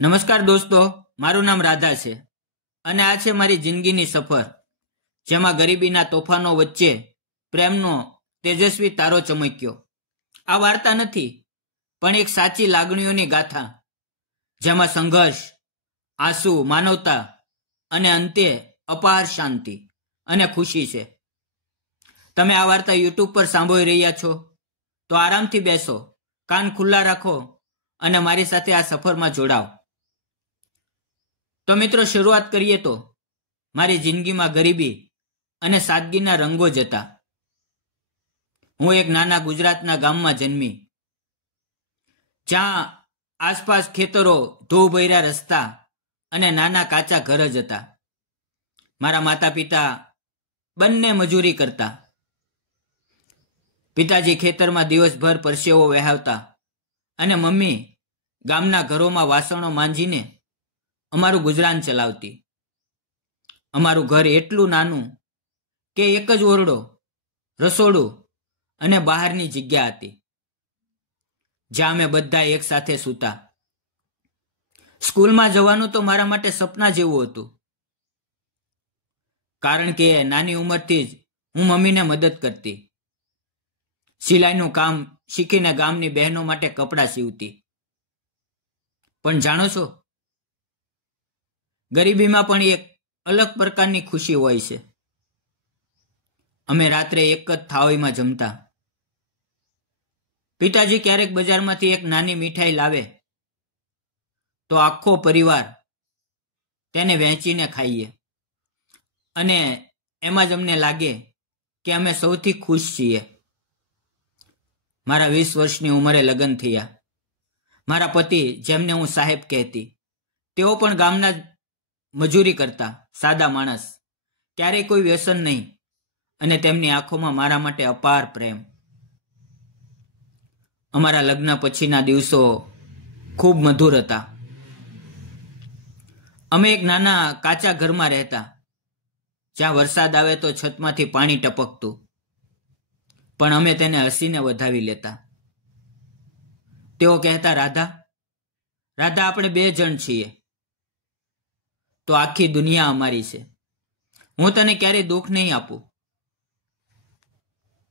નમસ્કાર દોસ્તો, મારું નામ રાધા છે અને આ છે મારી જિંદગીની સફર, જેમાં ગરીબીના તોફાનો વચ્ચે પ્રેમનો તેજસ્વી તારો ચમક્યો. આ વાર્તા નથી, પણ એક સાચી લાગણીઓની ગાથા, જેમાં સંઘર્ષ, આંસુ, માનવતા અને અંતે અપાર શાંતિ અને ખુશી છે. તમે આ વાર્તા યુટ્યુબ પર સાંભળી રહ્યા છો તો આરામથી બેસો, કાન ખુલ્લા રાખો અને મારી સાથે આ સફરમાં જોડાઓ. તો મિત્રો, શરૂઆત કરીએ તો મારી જિંદગીમાં ગરીબી અને સાદગીના રંગો જ હતા. હું એક નાના ગુજરાતના ગામમાં જન્મી, જ્યાં આસપાસ ખેતરો, ધૂળભર્યા રસ્તા અને નાના કાચા ઘર જ હતા. મારા માતા પિતા બંને મજૂરી કરતા. પિતાજી ખેતરમાં દિવસભર પરસેવો વહાવતા અને મમ્મી ગામના ઘરોમાં વાસણો માંજીને અમારું ગુજરાન ચલાવતી. અમારું ઘર એટલું નાનું કે એક જ ઓરડો, રસોડું અને બહારની જગ્યા હતી, જ્યાં અમે બધા એક સાથે સૂતા. સ્કૂલમાં જવાનું તો મારા માટે સપના જેવું હતું, કારણ કે નાની ઉંમરથી જ હું મમ્મીને મદદ કરતી. સિલાઈનું કામ શીખીને ગામની બહેનો માટે કપડાં સીવતી. પણ જાણો છો, ગરીબીમાં પણ એક અલગ પ્રકારની ખુશી હોય છે. અમે રાત્રે એક જ થાળીમાં જમતા. પિતાજી ક્યારેક બજારમાંથી એક નાની મીઠાઈ લાવે તો આખો પરિવાર તેને વહેંચીને ખાઈએ, અને એમાં જ અમને લાગે કે અમે સૌથી ખુશ છીએ. મારા 20 વર્ષની ઉંમરે લગ્ન થયા. મારા પતિ, જેમને હું સાહેબ કહેતી, તેઓ પણ ગામના મજૂરી કરતા સાદા માણસ, ક્યારેય કોઈ વ્યસન નહીં, અને તેમની આંખોમાં મારા માટે અપાર પ્રેમ. અમારા લગ્ન પછીના દિવસો ખૂબ મધુર હતા. અમે એક નાના કાચા ઘરમાં રહેતા, જ્યાં વરસાદ આવે તો છતમાંથી પાણી ટપકતું, પણ અમે તેને હસીને વધાવી લેતા. તેઓ કહેતા, રાધા, રાધા, આપણે 2 જણ છીએ તો આખી દુનિયા અમારી છે. હું તને ક્યારેય દુઃખ નહીં આપું.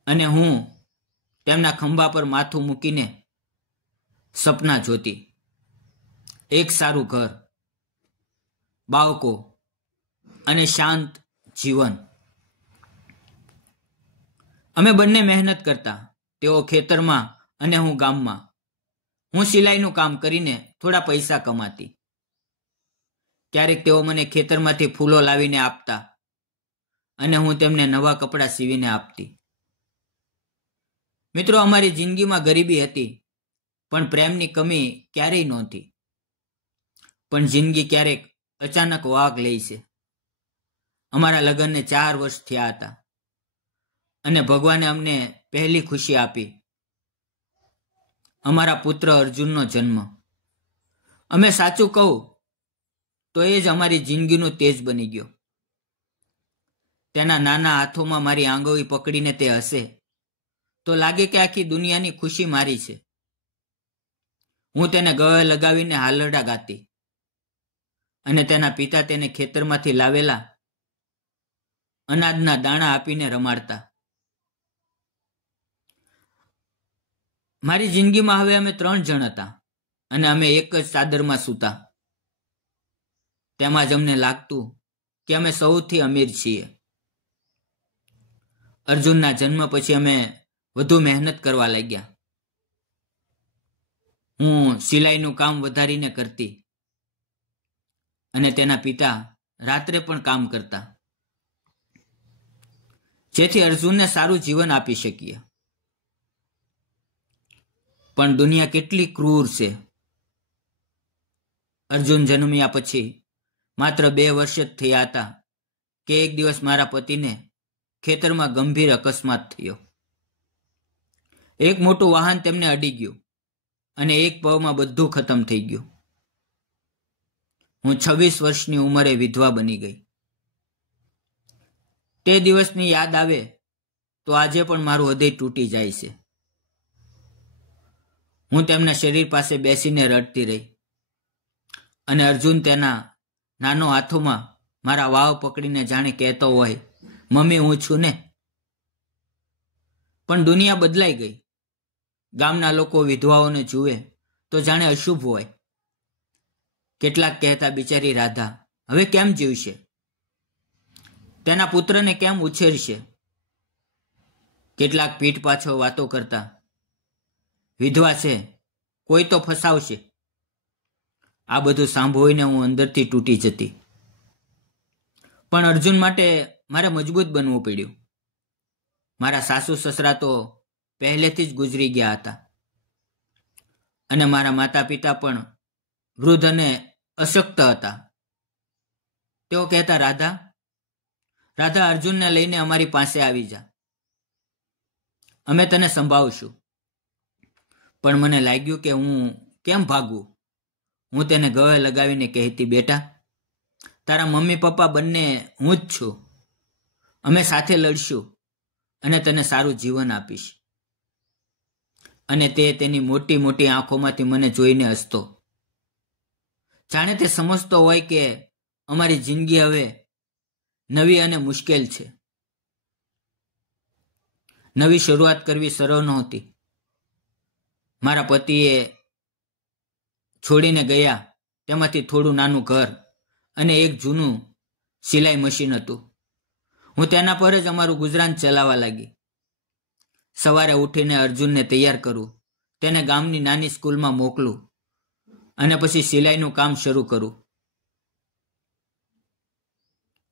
અને હું તેમના ખંભા પર માથું મૂકીને સપના જોતી. એક સારું ઘર, બાળકો અને શાંત જીવન. અમે બંને મહેનત કરતા, તેઓ ખેતરમાં અને હું ગામમાં. હું સિલાઈનું કામ કરીને થોડા પૈસા કમાતી. ક્યારેક તેઓ મને ખેતરમાંથી ફૂલો લાવીને આપતા અને હું તેમને નવા કપડાં સીવીને આપતી. મિત્રો, અમારી જિંદગીમાં ગરીબી હતી, પણ પ્રેમની કમી ક્યારેય નહોતી. પણ જિંદગી ક્યારેક અચાનક વાગ લે છે. અમારા લગ્નને 4 વર્ષ થયા હતા અને ભગવાને અમને પહેલી ખુશી આપી, અમારા પુત્ર અર્જુનનો જન્મ. અમે સાચું કહું તો એ જ અમારી જિંદગીનું તેજ બની ગયો. તેના નાના હાથોમાં મારી આંગળી પકડીને તે હસે તો લાગે કે આખી દુનિયાની ખુશી મારી છે. હું તેને ગળે લગાવીને હાલરડા ગાતી અને તેના પિતા તેને ખેતરમાંથી લાવેલા અનાજના દાણા આપીને રમાડતા. મારી જિંદગીમાં હવે અમે 3 જણ હતા અને અમે એક જ ચાદરમાં સૂતા. તેમાં જ અમને લાગતું કે અમે સૌથી અમીર છીએ. અર્જુનના જન્મ પછી અમે વધુ મહેનત કરવા લાગ્યા. હું સિલાઈનું કામ વધારીને કરતી અને તેના પિતા રાત્રે પણ કામ કરતા, જેથી અર્જુનને સારું જીવન આપી શકીએ. પણ દુનિયા કેટલી ક્રૂર છે. અર્જુન જન્મ્યા પછી માત્ર 2 વર્ષ જ થયા હતા કે એક દિવસ મારા પતિને ખેતરમાં ગંભીર અકસ્માત થયો. એક મોટું વાહન તેમને અડી ગયું અને એક પળમાં બધું ખતમ થઈ ગયું. હું 26 વર્ષની ઉંમરે વિધવા બની ગઈ. તે દિવસની યાદ આવે તો આજે પણ મારું હૃદય તૂટી જાય છે. હું તેમના શરીર પાસે બેસીને રડતી રહી અને અર્જુન તેના નાનો હાથોમાં મારા વાવ પકડીને જાણે કહેતો હોય, મમ્મી હું છું ને. પણ દુનિયા બદલાઈ ગઈ. ગામના લોકો વિધવાઓને જુએ તો જાણે અશુભ હોય. કેટલાક કહેતા, બિચારી રાધા હવે કેમ જીવશે, તેના પુત્રને કેમ ઉછેરશે. કેટલાક પીઠ પાછળ વાતો કરતા, વિધવા છે, કોઈ તો ફસાવશે. આ બધું સાંભળીને હું અંદરથી તૂટી જતી. પણ અર્જુન માટે મારે મજબૂત બનવું પડ્યું. મારા સાસુ સસરા તો પહેલેથી જ ગુજરી ગયા હતા અને મારા માતા પિતા પણ વૃદ્ધ અને અશક્ત હતા. તેઓ કહેતા, રાધા રાધા અર્જુનને લઈને અમારી પાસે આવી જા, અમે તને સંભાળશું. પણ મને લાગ્યું કે હું કેમ ભાગું. હું તેને ગળે લગાવીને કહેતી, બેટા તારા મમ્મી પપ્પા બંને હું જ છું. અમે સાથે લડશું અને તને સારું જીવન આપીશ. અને તે તેની મોટી મોટી આંખોમાંથી મને જોઈને હસતો, જાણે તે સમજતો હોય કે અમારી જિંદગી હવે નવી અને મુશ્કેલ છે. નવી શરૂઆત કરવી સરળ નહોતી. મારા પતિએ છોડીને ગયા તેમાંથી થોડું નાનું ઘર અને એક જૂનું સિલાઈ મશીન હતું. હું તેના પર જ અમારું ગુજરાન ચલાવવા લાગી. સવારે ઉઠીને અર્જુનને તૈયાર કરું, તેને ગામની નાની સ્કૂલમાં મોકલું અને પછી સિલાઈનું કામ શરૂ કરું.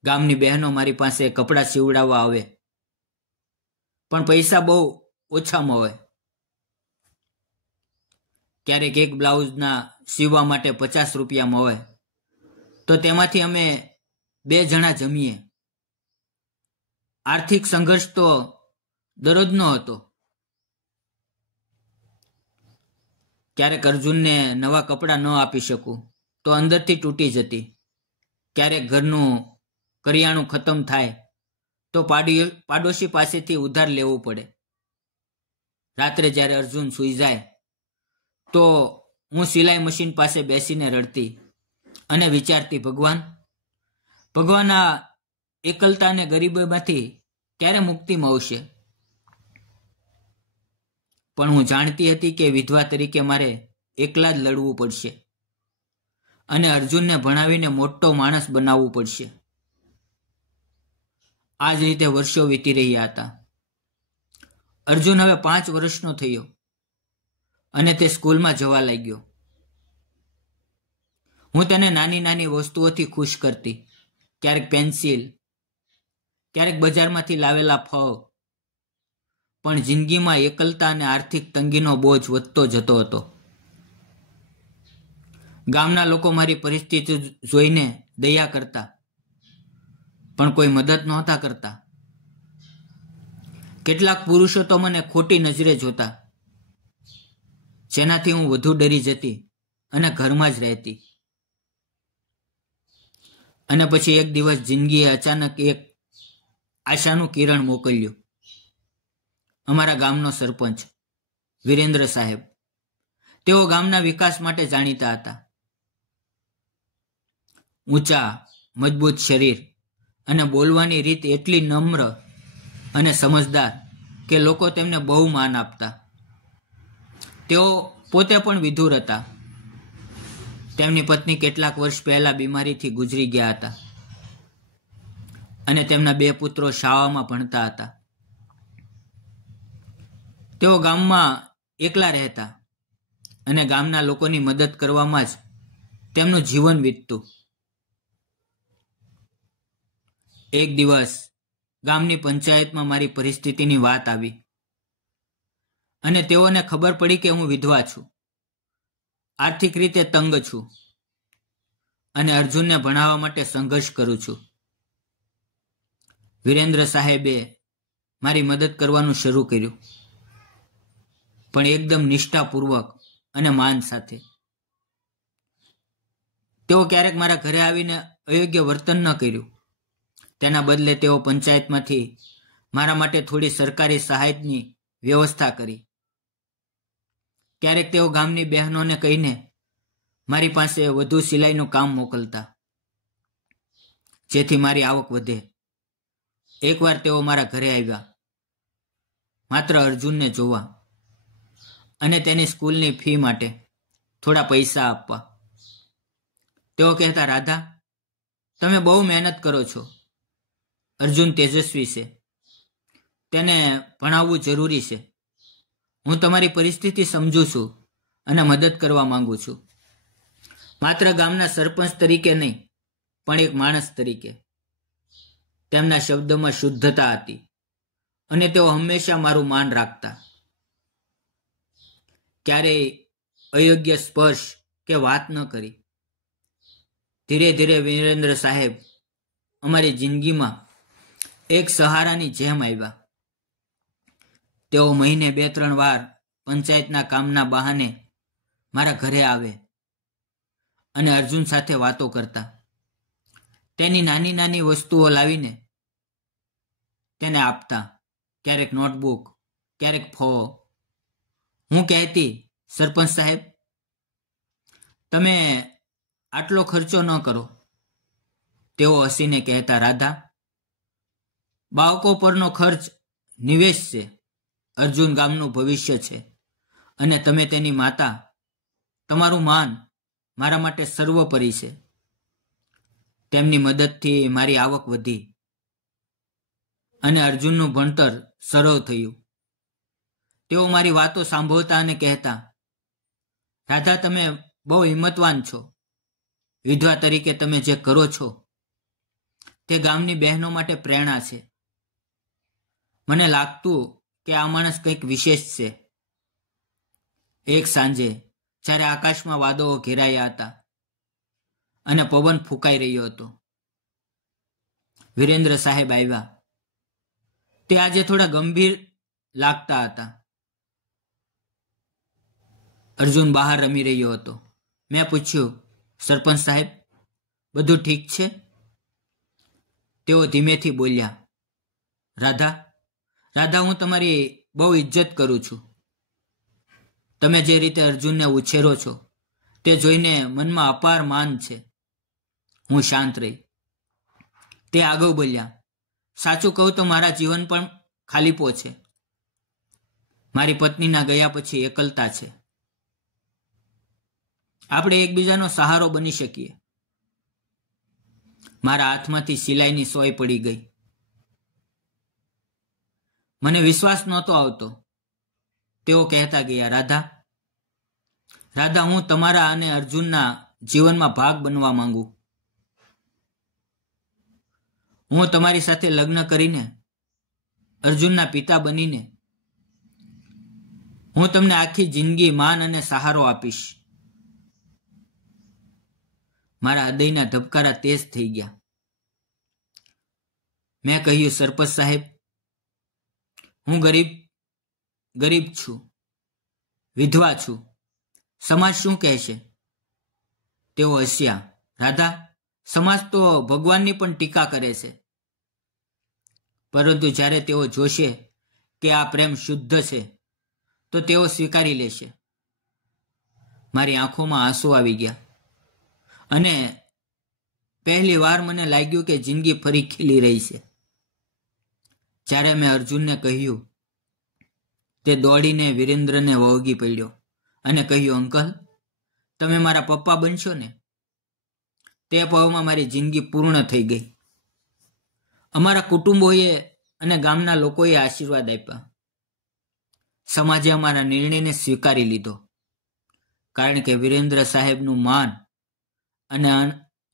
ગામની બહેનો મારી પાસે કપડાં સીવડાવવા આવે, પણ પૈસા બહુ ઓછા મળે. ક્યારેક એક બ્લાઉઝના સીવવા માટે 50 રૂપિયા મળે તો તેમાંથી અમે 2 જણા જમીએ. આર્થિક સંઘર્ષ તો દરરોજનો હતો. ક્યારેક અર્જુનને નવા કપડાં ન આપી શકું તો અંદરથી તૂટી જતી. ક્યારેક ઘરનું કરિયાણું ખતમ થાય તો પાડોશી પાસેથી ઉધાર લેવું પડે. રાત્રે જ્યારે અર્જુન સૂઈ જાય તો હું સિલાઈ મશીન પાસે બેસીને રડતી અને વિચારતી, ભગવાન આ એકલતા અને ગરીબીમાંથી ક્યારે મુક્તિ મળશે. પણ હું જાણતી હતી કે વિધવા તરીકે મારે એકલા જ લડવું પડશે અને અર્જુનને ભણાવીને મોટો માણસ બનાવવું પડશે. આ જ રીતે વર્ષો વીતી રહ્યા હતા. અર્જુન હવે 5 વર્ષનો થયો અને તે સ્કૂલમાં જવા લાગ્યો. હું તેને નાની નાની વસ્તુઓથી ખુશ કરતી, ક્યારેક પેન્સિલ, ક્યારેક બજારમાંથી લાવેલા ફળ. પણ જિંદગીમાં એકલતા અને આર્થિક તંગીનો બોજ વધતો જતો હતો. ગામના લોકો મારી પરિસ્થિતિ જોઈને દયા કરતા, પણ કોઈ મદદ નહોતા કરતા. કેટલાક પુરુષો તો મને ખોટી નજરે જોતા, જેનાથી હું વધુ ડરી જતી અને ઘરમાં જ રહેતી. અને પછી એક દિવસ જિંદગીએ અચાનક એક આશાનું કિરણ મોકલ્યું. અમારા ગામનો સરપંચ વિરેન્દ્ર સાહેબ, તેઓ ગામના વિકાસ માટે જાણીતા હતા. ઊંચા, મજબૂત શરીર અને બોલવાની રીત એટલી નમ્ર અને સમજદાર કે લોકો તેમને બહુ માન આપતા. તેઓ પોતે પણ વિધુર હતા. તેમની પત્ની કેટલાક વર્ષ પહેલા બીમારીથી ગુજરી ગયા હતા અને તેમના 2 પુત્રો શાળામાં ભણતા હતા. તેઓ ગામમાં એકલા રહેતા અને ગામના લોકોની મદદ કરવામાં જ તેમનું જીવન વીતતું. એક દિવસ ગામની પંચાયતમાં મારી પરિસ્થિતિની વાત આવી અને તેઓને ખબર પડી કે હું વિધવા છું, આર્થિક રીતે તંગ છું અને અર્જુનને ભણાવવા માટે સંઘર્ષ કરું છું. વિરેન્દ્ર સાહેબે મારી મદદ કરવાનું શરૂ કર્યું, પણ એકદમ નિષ્ઠાપૂર્વક અને માન સાથે. તેઓ ક્યારેક મારા ઘરે આવીને અયોગ્ય વર્તન ન કર્યું. તેના બદલે તેઓ પંચાયતમાંથી મારા માટે થોડી સરકારી સહાયની વ્યવસ્થા કરી. ક્યારેક તેઓ ગામની બહેનોને કહીને મારી પાસે વધુ સિલાઈનું કામ મોકલતા, જેથી મારી આવક વધે. એકવાર તેઓ મારા ઘરે આવ્યા, માત્ર અર્જુનને જોવા અને તેની સ્કૂલની ફી માટે થોડા પૈસા આપવા. તેઓ કહેતા, રાધા, તમે બહુ મહેનત કરો છો. અર્જુન તેજસ્વી છે, તેને ભણાવવું જરૂરી છે. હું તમારી પરિસ્થિતિ સમજું છું અને મદદ કરવા માંગુ છું, માત્ર ગામના સરપંચ તરીકે નહીં, પણ એક માણસ તરીકે. તેમના શબ્દમાં શુદ્ધતા હતી અને તેઓ હંમેશા મારું માન રાખતા. ક્યારેય અયોગ્ય સ્પર્શ કે વાત ન કરી. ધીરે ધીરે વિરેન્દ્ર સાહેબ અમારી જિંદગીમાં એક સહારાની જેમ આવ્યા. તેઓ મહિને 2-3 વાર પંચાયતના કામના બહાને મારા ઘરે આવે અને અર્જુન સાથે વાતો કરતા. તેની નાની નાની વસ્તુઓ લાવીને તેને આપતા, ક્યારેક નોટબુક, ક્યારેક ફો. હું કહેતી, સરપંચ સાહેબ, તમે આટલો ખર્ચો ન કરો. તેઓ હસીને કહેતા, રાધા, બાળકો પરનો ખર્ચ નિવેશ છે. અર્જુન ગામનું ભવિષ્ય છે અને તમે તેની માતા. તમારું માન મારા માટે સર્વોપરી છે. તેમની મદદથી મારી આવક વધી અને અર્જુનનું ભણતર સરળ થયું. તેઓ મારી વાતો સાંભળતા અને કહેતા, રાધા, તમે બહુ હિંમતવાન છો. વિધવા તરીકે તમે જે કરો છો તે ગામની બહેનો માટે પ્રેરણા છે. મને લાગતું કે આ માણસ કંઈક વિશેષ છે. એક સાંજે જ્યારે આકાશમાં વાદળો ઘેરાયા હતા અને પવન ફૂંકાઈ રહ્યો હતો, વિરેન્દ્ર સાહેબ આવ્યા. તે આજે થોડા ગંભીર લાગતા હતા. અર્જુન બહાર રમી રહ્યો હતો. મેં પૂછ્યું, સરપંચ સાહેબ, બધું ઠીક છે? તેઓ ધીમેથી બોલ્યા, રાધા, હું તમારી બહુ ઇજ્જત કરું છું. તમે જે રીતે અર્જુનને ઉછેરો છો તે જોઈને મનમાં અપાર માન છે. હું શાંત રહી. તે આગળ બોલ્યા, સાચું કહું તો મારા જીવન પણ ખાલીપો છે. મારી પત્નીના ગયા પછી એકલતા છે. આપણે એકબીજાનો સહારો બની શકીએ. મારા હાથમાંથી સિલાઈની સોય પડી ગઈ. મને વિશ્વાસ નહોતો આવતો. તેઓ કહેતા ગયા, રાધા, હું તમારા અને અર્જુનના જીવનમાં ભાગ બનવા માંગુ. હું તમારી સાથે લગ્ન કરીને અર્જુનના પિતા બનીને હું તમને આખી જિંદગી માન અને સહારો આપીશ. મારા હૃદયના ધબકારા તેજ થઈ ગયા. મેં કહ્યું, સરપંચ સાહેબ, હું ગરીબ છું, વિધવા છું. સમાજ શું કહેશે? તેઓ હસ્યા. રાધા, સમાજ તો ભગવાનની પણ ટીકા કરે છે, પરંતુ જ્યારે તેઓ જોશે કે આ પ્રેમ શુદ્ધ છે તો તેઓ સ્વીકારી લેશે. મારી આંખોમાં આંસુ આવી ગયા અને પહેલી વાર મને લાગ્યું કે જિંદગી ફરી ખીલી રહી છે. જ્યારે મેં અર્જુનને કહ્યું, તે દોડીને વિરેન્દ્રને વળગી પડ્યો અને કહ્યું, અંકલ, તમે મારા પપ્પા બનશો ને? તે પળમાં મારી જિંદગી પૂર્ણ થઈ ગઈ. અમારા કુટુંબોએ અને ગામના લોકોએ આશીર્વાદ આપ્યા. સમાજે અમારા નિર્ણયને સ્વીકારી લીધો, કારણ કે વિરેન્દ્ર સાહેબનું માન અને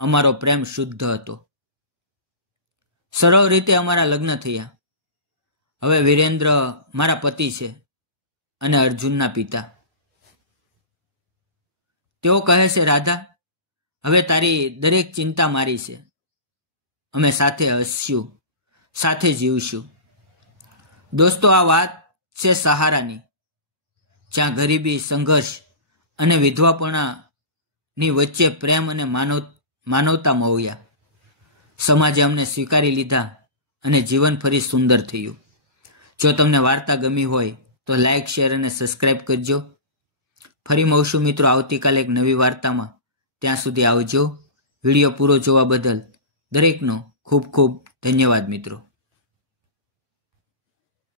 અમારો પ્રેમ શુદ્ધ હતો. સરળ રીતે અમારા લગ્ન થયા. હવે વિરેન્દ્ર મારા પતિ છે અને અર્જુનના પિતા. તેઓ કહે છે, રાધા, હવે તારી દરેક ચિંતા મારી છે. અમે સાથે હસ્યું, સાથે જીવશું. દોસ્તો, આ વાત છે સહારાની, જ્યાં ગરીબી, સંઘર્ષ અને વિધવાપણાની વચ્ચે પ્રેમ અને માનવતા મળ્યા. સમાજે અમને સ્વીકારી લીધા અને જીવન ફરી સુંદર થયું. જો તમને વાર્તા ગમી હોય તો લાઈક, શેર અને સબસ્ક્રાઇબ કરજો. ફરી મળશું મિત્રો આવતીકાલે એક નવી વાર્તામાં. ત્યાં સુધી આવજો. વિડીયો પૂરો જોવા બદલ દરેકનો ખૂબ ખૂબ ધન્યવાદ મિત્રો.